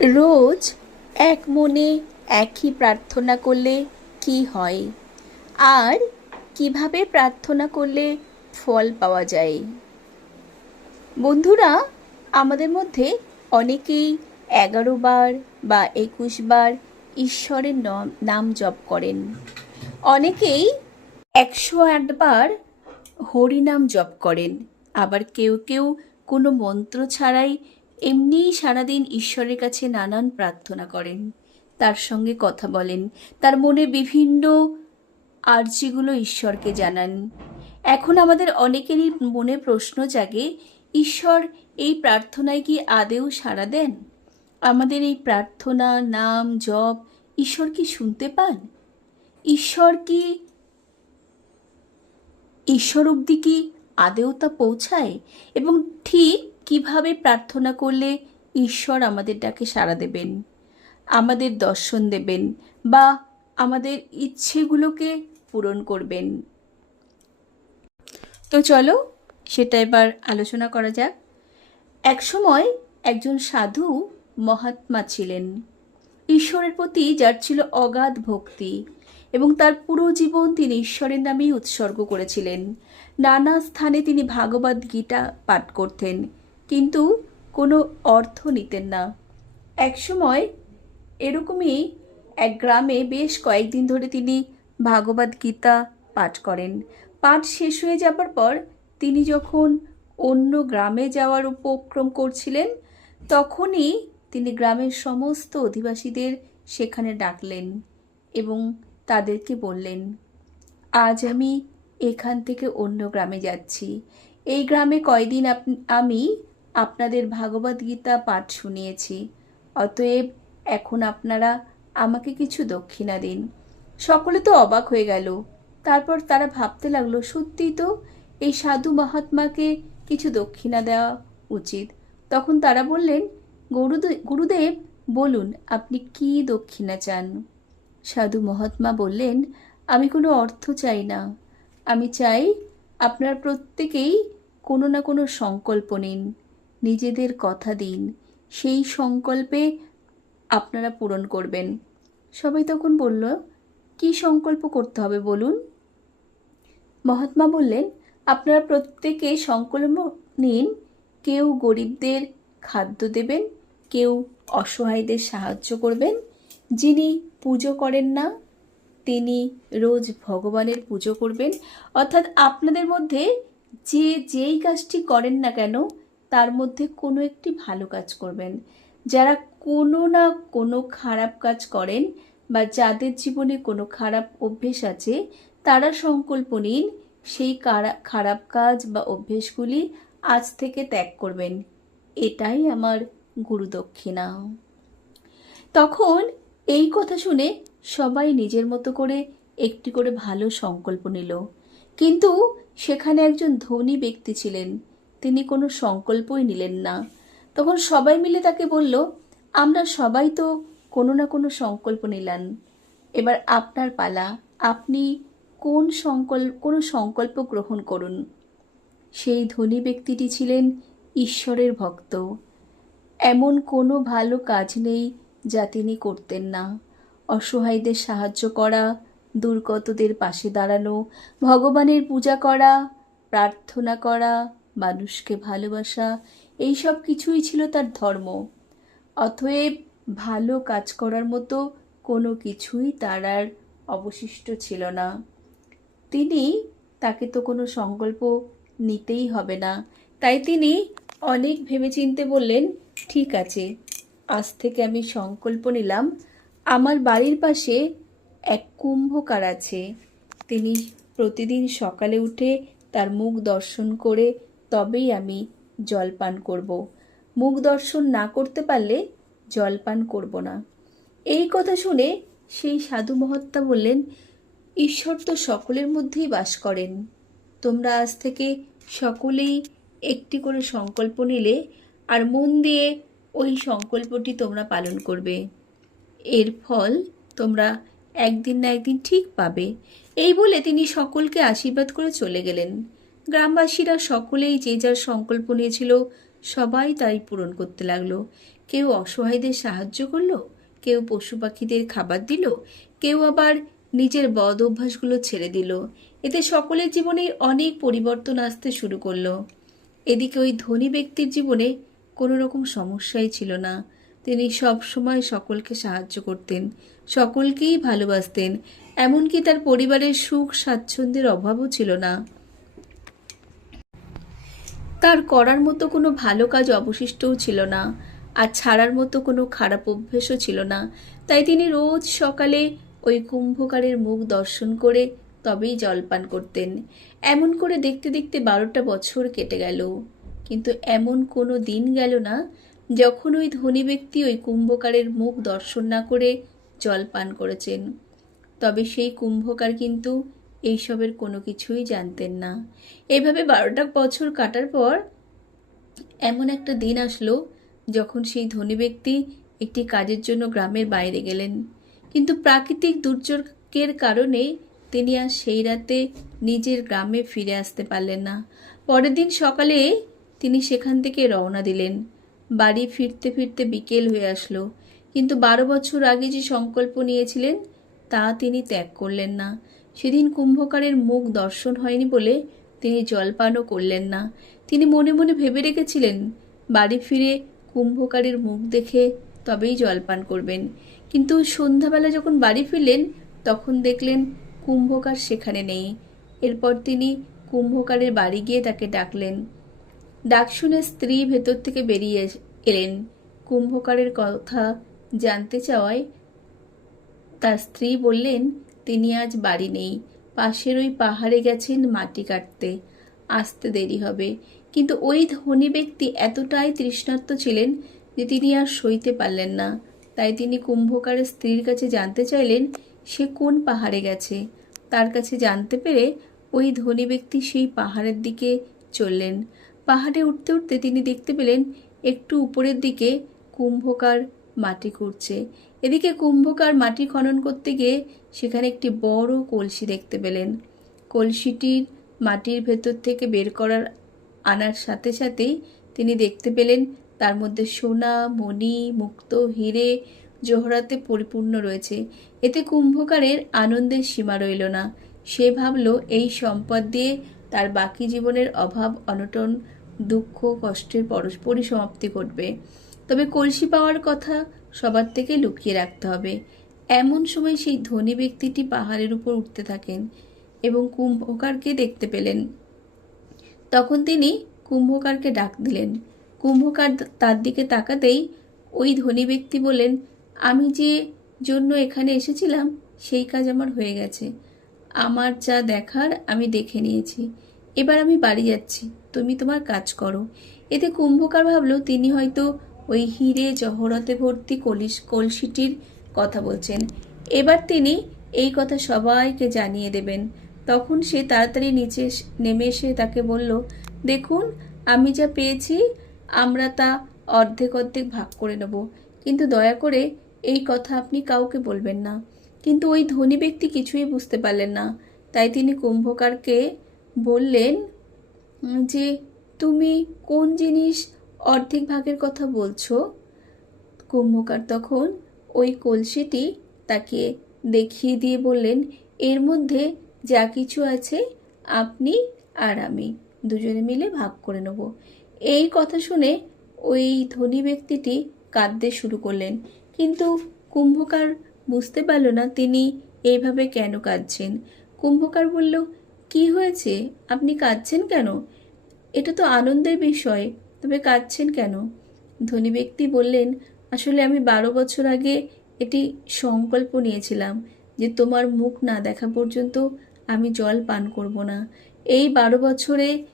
রোজ এক মনে একই প্রার্থনা করলে কি হয়? আর কীভাবে প্রার্থনা করলে ফল পাওয়া যায়? বন্ধুরা, আমাদের মধ্যে অনেকেই এগারো বার বা একুশ বার ঈশ্বরের নাম জপ করেন। অনেকেই একশো আটবার হরিনাম জপ করেন। আবার কেউ কেউ কোনো মন্ত্র ছাড়াই এমনিই সারাদিন ঈশ্বরের কাছে নানান প্রার্থনা করেন। তার সঙ্গে কথা বলেন। তার মনে বিভিন্ন আর্জিগুলো ঈশ্বরকে জানান। এখন আমাদের অনেকেরই মনে প্রশ্ন জাগে, ঈশ্বর এই প্রার্থনায় কি আদেও সাড়া দেন? আমাদের এই প্রার্থনা, নাম, জপ ঈশ্বর কি শুনতে পান? ঈশ্বর কি, ঈশ্বর অবধি কি আদেও তা পৌঁছায়? এবং ঠিক কীভাবে প্রার্থনা করলে ঈশ্বর আমাদের ডাকে সাড়া দেবেন? আমাদের দর্শন দেবেন বা আমাদের ইচ্ছেগুলোকে পূরণ করবেন? তো চলো, সেটা এবার আলোচনা করা যাক। একসময় একজন সাধু মহাত্মা ছিলেন। ঈশ্বরের প্রতি যার ছিল অগাধ ভক্তি এবং তার পুরো জীবন তিনি ঈশ্বরের নামেই উৎসর্গ করেছিলেন। নানা স্থানে তিনি ভাগবত গীতা পাঠ করতেন। কিন্তু কোনো অর্থ নিতেন না। একসময় এরকমই এক গ্রামে বেশ কয়েকদিন ধরে তিনি ভাগবত গীতা পাঠ করেন। পাঠ শেষ হয়ে যাবার পর তিনি যখন অন্য গ্রামে যাওয়ার উপক্রম করছিলেন, তখনই তিনি গ্রামের সমস্ত অধিবাসীদের সেখানে ডাকলেন এবং তাদেরকে বললেন, আজ আমি এখান থেকে অন্য গ্রামে যাচ্ছি। এই গ্রামে কয়দিন আমি আপনাদের ভাগবত গীতা পাঠ শুনিয়েছি, অতএব এখন আপনারা আমাকে কিছু দক্ষিণা দিন। সকলে তো অবাক হয়ে গেল। তারপর তারা ভাবতে লাগল, সত্যিই তো এই সাধু মহাত্মাকে কিছু দক্ষিণা দেওয়া উচিত। তখন তারা বললেন গুরুদেব গুরুদেব, বলুন, আপনি কি দক্ষিণা চান? সাধু মহাত্মা বললেন, আমি কোনো অর্থ চাই না। আমি চাই আপনার প্রত্যেকেই কোনো না কোনো সংকল্প নিন। নিজেদের কথা দিন। সেই সংকল্পে আপনারা পূরণ করবেন। সবাই তখন বলল, কি সংকল্প করতে হবে বলুন? মহাত্মা বললেন, আপনারা প্রত্যেকে সংকল্প নিন। কেউ গরিবদের খাদ্য দেবেন, কেউ অসহায়দের সাহায্য করবেন। যিনি পুজো করেন না, তিনি রোজ ভগবানের পুজো করবেন। অর্থাৎ আপনাদের মধ্যে যে যেই কাজটি করেন না কেন তার মধ্যে কোনো একটি ভালো কাজ করবেন। যারা কোনো না কোনো খারাপ কাজ করেন বা যাদের জীবনে কোনো খারাপ অভ্যেস আছে, তারা সংকল্প নিন, সেই খারাপ কাজ বা অভ্যেসগুলি আজ থেকে ত্যাগ করবেন। এটাই আমার গুরুদক্ষিণা তখন এই কথা শুনে সবাই নিজের মতো করে একটি করে ভালো সংকল্প নিল। কিন্তু সেখানে একজন ধনী ব্যক্তি ছিলেন। তিনি কোনো সংকল্পই নিলেন না। তখন সবাই মিলে তাকে বলল, আমরা সবাই তো কোনো না কোনো সংকল্প নিলাম। এবার আপনার পালা। আপনি কোন সংকল্প কোনো সংকল্প গ্রহণ করুন। সেই ধনী ব্যক্তিটি ছিলেন ঈশ্বরের ভক্ত। এমন কোনো ভালো কাজ নেই যা তিনি করতেন না। অসহায়দের সাহায্য করা, দুর্গতদের পাশে দাঁড়ানো, ভগবানের পূজা করা, প্রার্থনা করা মানুষকে ভালোবাসা, এই সব কিছুই ছিল তার ধর্ম। অতএব ভালো কাজ করার মতো কোনো কিছুই তার আর অবশিষ্ট ছিল না। তিনি, তাকে তো কোনো সংকল্প নিতেই হবে না। তাই তিনি অনেক ভেবেচিন্তে বললেন, ঠিক আছে, আজ থেকে আমি সংকল্প নিলাম। আমার বাড়ির পাশে এক কুম্ভকার আছে। তিনি প্রতিদিন সকালে উঠে তার মুখ দর্শন করে তবেই আমি জল পান করব। মুখ দর্শন না করতে পারলে জল পান করব না। এই কথা শুনে সেই সাধু মহাত্মা বললেন, ঈশ্বর তো সকলের মধ্যেই বাস করেন। তোমরা আজ থেকে সকলেই একটি করে সংকল্প নিলে আর মন দিয়ে ওই সংকল্পটি তোমরা পালন করবে। এর ফল তোমরা একদিন না একদিন ঠিক পাবে। এই বলে তিনি সকলকে আশীর্বাদ করে চলে গেলেন। গ্রামবাসীরা সকলেই যে যার সংকল্প নিয়েছিল, সবাই তাই পূরণ করতে লাগল। কেউ অসহায়দের সাহায্য করল, কেউ পশু পাখিদের খাবার দিল, কেউ আবার নিজের বদ অভ্যাসগুলো ছেড়ে দিল। এতে সকলের জীবনে অনেক পরিবর্তন আসতে শুরু করল। এদিকে ওই ধনী ব্যক্তির জীবনে কোনো রকম সমস্যাই ছিল না। তিনি সব সময় সকলকে সাহায্য করতেন, সকলকেই ভালোবাসতেন, এমনকি তার পরিবারের সুখ স্বাচ্ছন্দ্যের অভাবও ছিল না। তার করার মতো কোনো ভালো কাজ অবশিষ্টও ছিল না, আর ছাড়ার মতো কোনো খারাপ অভ্যেসও ছিল না। তাই তিনি রোজ সকালে ওই কুম্ভকারের মুখ দর্শন করে তবেই জলপান করতেন। এমন করে দেখতে দেখতে বারোটা বছর কেটে গেল। কিন্তু এমন কোনো দিন গেল না যখন ওই ধনী ব্যক্তি ওই কুম্ভকারের মুখ দর্শন না করে জল পান করেছেন। তবে সেই কুম্ভকার কিন্তু এইসবের কোনো কিছুই জানতেন না। এইভাবে বারোটা বছর কাটার পর এমন একটা দিন আসলো যখন সেই ধনী ব্যক্তি একটি কাজের জন্য গ্রামের বাইরে গেলেন। কিন্তু প্রাকৃতিক দুর্যোগের কারণে তিনি আর সেই রাতে নিজের গ্রামে ফিরে আসতে পারলেন না। পরের দিন সকালে তিনি সেখান থেকে রওনা দিলেন। বাড়ি ফিরতে ফিরতে বিকেল হয়ে আসলো। কিন্তু বারো বছর আগে যে সংকল্প নিয়েছিলেন, তা তিনি ত্যাগ করলেন না। সেদিন কুম্ভকারের মুখ দর্শন হয়নি বলে তিনি জলপানও করলেন না। তিনি মনে মনে ভেবে রেখেছিলেন, বাড়ি ফিরে কুম্ভকারের মুখ দেখে তবেই জলপান করবেন। কিন্তু সন্ধ্যাবেলা যখন বাড়ি ফিরলেন, তখন দেখলেন কুম্ভকার সেখানে নেই। এরপর তিনি কুম্ভকারের বাড়ি গিয়ে তাকে ডাকলেন। ডাক শুনে স্ত্রী ভেতর থেকে বেরিয়ে এলেন। কুম্ভকারের কথা জানতে চাওয়ায় তার স্ত্রী বললেন তিনি আজ বাড়ি নেই। পাশের ওই পাহাড়ে গেছেন মাটি কাটতে। আসতে দেরি হবে। কিন্তু ওই ধনী ব্যক্তি এতটাই তৃষ্ণার্ত ছিলেন যে তিনি আর সইতে পারলেন না। তাই তিনি কুম্ভকারের স্ত্রীর কাছে জানতে চাইলেন, সে কোন পাহাড়ে গেছে? তার কাছে জানতে পেরে ওই ধনী ব্যক্তি সেই পাহাড়ের দিকে চললেন। পাহাড়ে উঠতে উঠতে তিনি দেখতে পেলেন, একটু উপরের দিকে কুম্ভকার মাটি খুঁড়ছে। এদিকে কুম্ভকার মাটি খনন করতে গিয়ে সেখানে একটি বড় কলসি দেখতে পেলেন। কলসিটির মাটির ভেতর থেকে বের করার আনার সাথে সাথেই তিনি দেখতে পেলেন, তার মধ্যে সোনা, মণি, মুক্ত, হিরে, জোহরাতে পরিপূর্ণ রয়েছে। এতে কুম্ভকারের আনন্দের সীমা রইল না। সে ভাবল, এই সম্পদ দিয়ে তার বাকি জীবনের অভাব, অনটন, দুঃখ, কষ্টের পরস- পরিসমাপ্তি ঘটবে। তবে কলসি পাওয়ার কথা সবার থেকে লুকিয়ে রাখতে হবে। এমন সময় সেই ধনী ব্যক্তিটি পাহাড়ের উপর উঠতে থাকেন এবং কুম্ভকারকে দেখতে পেলেন। তখন তিনি কুম্ভকারকে ডাক দিলেন। কুম্ভকার তার দিকে তাকাতেই ওই ধনী ব্যক্তি বলেন আমি যে জন্য এখানে এসেছিলাম, সেই কাজ আমার হয়ে গেছে। আমার যা দেখার আমি দেখে নিয়েছি। এবার আমি বাড়ি যাচ্ছি। তুমি তোমার কাজ করো। এতে কুম্ভকার ভাবলো, তিনি হয়তো ওই হিরে জহরতে ভর্তি কলিস, কলসিটির কথা বলছেন। এবার তিনি এই কথা সবাইকে জানিয়ে দেবেন। তখন সে তাড়াতাড়ি নিচে নেমে এসে তাকে বলল, দেখুন, আমি যা পেয়েছি, আমরা তা অর্ধেক অর্ধেক ভাগ করে নেব। কিন্তু দয়া করে এই কথা আপনি কাউকে বলবেন না। কিন্তু ওই ধনী ব্যক্তি কিছুই বুঝতে পারলেন না। তাই তিনি কুম্ভকারকে বললেন, যে তুমি কোন জিনিস অর্ধেক ভাগের কথা বলছো? কুম্ভকার তখন ওই কলসিটি তাকে দেখিয়ে দিয়ে বললেন, এর মধ্যে যা কিছু আছে আপনি আর আমি দুজনে মিলে ভাগ করে নেব। এই কথা শুনে ওই ধনী ব্যক্তিটি কাঁদতে শুরু করলেন। কিন্তু কুম্ভকার বুঝতে পারল না তিনি এইভাবে কেন কাঁদছেন। কুম্ভকার বলল, কি হয়েছে? আপনি কাঁদছেন কেন? এটা তো আনন্দের বিষয়। তবে কাঁদছেন কেন? ধনী ব্যক্তি বললেন, আসলে আমি বারো বছর আগে এটি সংকল্প নিয়েছিলাম যে তোমার মুখ না দেখা পর্যন্ত আমি জল পান করব না। এই বারো বছরে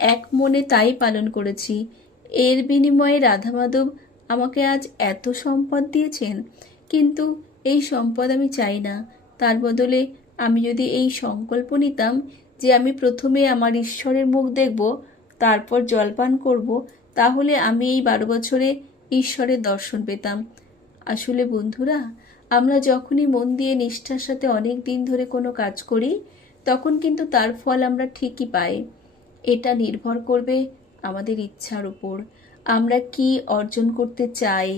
এক মনে তাই পালন করেছি। এর বিনিময়ে রাধা মাধব আমাকে আজ এত সম্পদ দিয়েছেন। কিন্তু এই সম্পদ আমি চাই না। তার বদলে আমি যদি এই সংকল্প নিতাম যে আমি প্রথমে আমার ঈশ্বরের মুখ দেখব তারপর জলপান করব, তাহলে আমি এই বারো বছরে ঈশ্বরের দর্শন পেতাম। আসলে বন্ধুরা, আমরা যখনই মন দিয়ে নিষ্ঠার সাথে অনেক দিন ধরে কোনো কাজ করি, তখন কিন্তু তার ফল আমরা ঠিকই পাই। এটা নির্ভর করবে আমাদের ইচ্ছার উপর। আমরা কি অর্জন করতে চাই?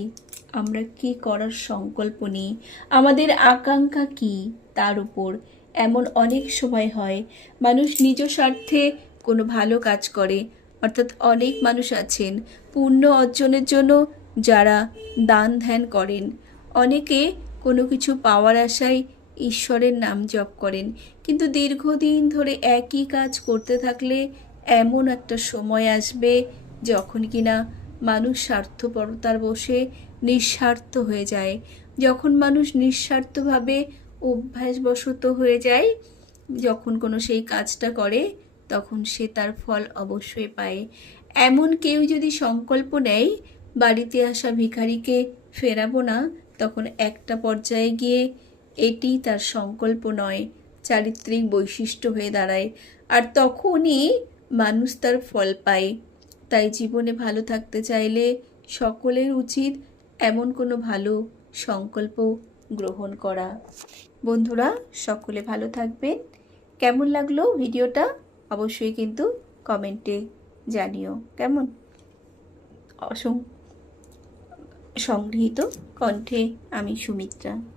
আমরা কি করার সংকল্প নিই? আমাদের আকাঙ্ক্ষা কি তার উপর? এমন অনেক সময় হয়, মানুষ নিজ স্বার্থে কোনো ভালো কাজ করে। অর্থাৎ অনেক মানুষ আছেন পুণ্য অর্জনের জন্য যারা দান ধ্যান করেন। অনেকে কোনো কিছু পাওয়ার আশায় ঈশ্বরের নাম জপ করেন। কিন্তু দীর্ঘদিন ধরে একই কাজ করতে থাকলে এমন একটা সময় আসবে যখন কিনা মানুষ স্বার্থপরতার বসে নিঃস্বার্থ হয়ে যায়। যখন মানুষ নিঃস্বার্থভাবে অভ্যাসবশত হয়ে যায়, যখন কোনো সেই কাজটা করে তখন সে তার ফল অবশ্যই পায়। এমন কেউ যদি সংকল্প নেয়, বাড়িতে আসা ভিখারিকে ফেরাবো না, তখন একটা পর্যায়ে গিয়ে এটি তার সংকল্প নয়, চারিত্রিক বৈশিষ্ট্য হয়ে দাঁড়ায়। আর তখনই মানুষ তার ফল পায়। তাই জীবনে ভালো থাকতে চাইলে সকলের উচিত এমন কোনো ভালো সংকল্প গ্রহণ করা। বন্ধুরা, সকলে ভালো থাকবেন। কেমন লাগল ভিডিওটা? অবশ্যই কিন্তু কমেন্টে জানিও। কেমন? অসং সংগৃহীত কণ্ঠে আমি সুমিত্রা।